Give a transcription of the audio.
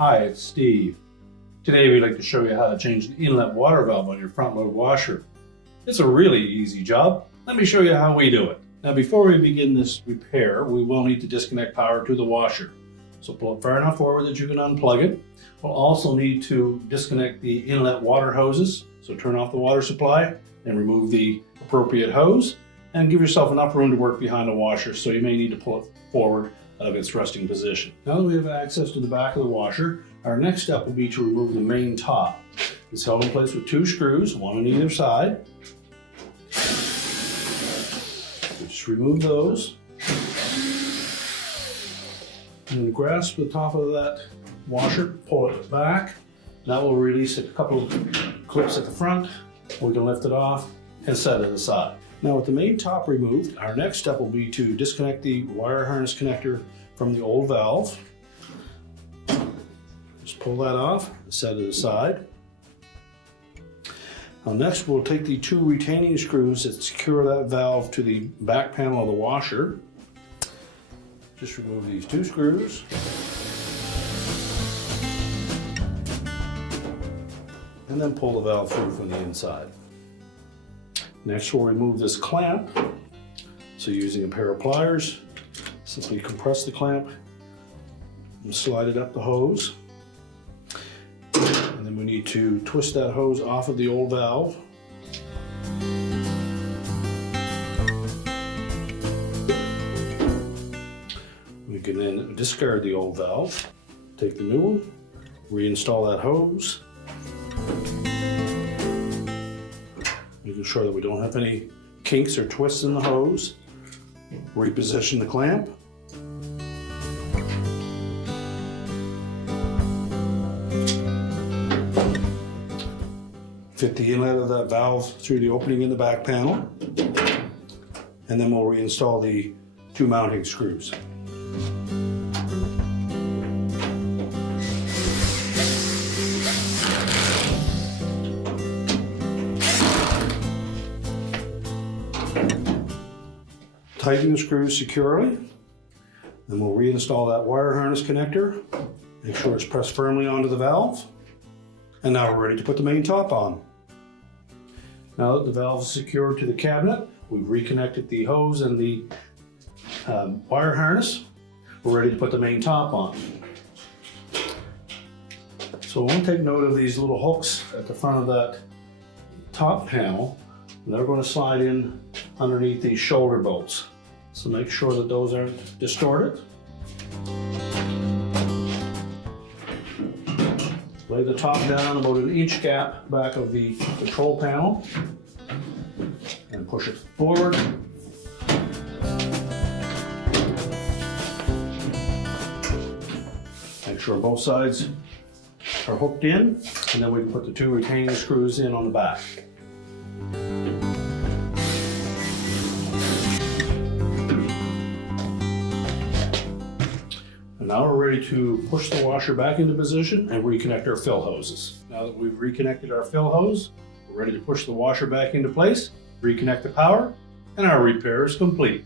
Hi, it's Steve. Today we'd like to show you how to change the inlet water valve on your front load washer. It's a really easy job. Let me show you how we do it. Now before we begin this repair, we will need to disconnect power to the washer. So pull it far enough forward that you can unplug it. We'll also need to disconnect the inlet water hoses. So turn off the water supply and remove the appropriate hose and give yourself enough room to work behind the washer, so you may need to pull it forward out of its resting position. Now that we have access to the back of the washer, our next step will be to remove the main top. It's held in place with two screws, one on either side. Just remove those. And then grasp the top of that washer, pull it back. That will release a couple of clips at the front. We can lift it off and set it aside. Now with the main top removed, our next step will be to disconnect the wire harness connector from the old valve. Just pull that off, set it aside. Now next we'll take the two retaining screws that secure that valve to the back panel of the washer. Just remove these two screws. And then pull the valve through from the inside. Next we'll remove this clamp. So using a pair of pliers, simply compress the clamp and slide it up the hose. And then we need to twist that hose off of the old valve. We can then discard the old valve, take the new one, reinstall that hose. Making sure that we don't have any kinks or twists in the hose. Reposition the clamp. Fit the inlet of that valve through the opening in the back panel. And then we'll reinstall the two mounting screws. Tighten the screws securely, then we'll reinstall that wire harness connector. Make sure it's pressed firmly onto the valve. And now we're ready to put the main top on. Now that the valve is secured to the cabinet, we've reconnected the hose and the wire harness. We're ready to put the main top on. So I want to take note of these little hooks at the front of that top panel. They're going to slide in underneath these shoulder bolts. So make sure that those aren't distorted. Lay the top down about an inch gap back of the control panel and push it forward. Make sure both sides are hooked in, and then we can put the two retaining screws in on the back. Now we're ready to push the washer back into position and reconnect our fill hoses. Now that we've reconnected our fill hose, we're ready to push the washer back into place, reconnect the power, and our repair is complete.